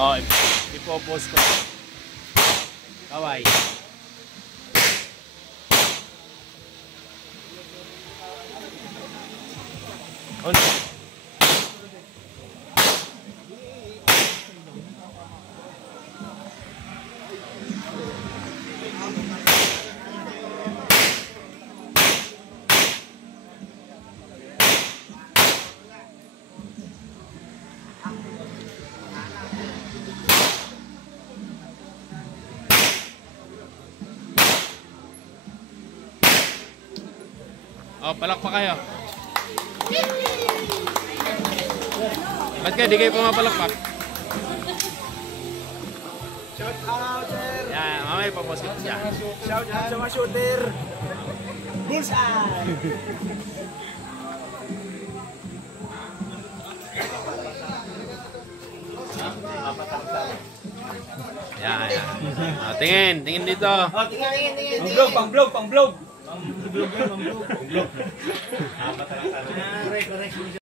Oh, ipopost ko. Kaway. On. Oh, palakpak kayo. Ba't kayo? Di kayo pumapalakpak? Shout out, sir! Yan, mamaya ipapost ko siya. Shout out sa mga shooter! Bullseye! Yan, yan. Oh, tingin dito. Oh, tingin. Pang vlog.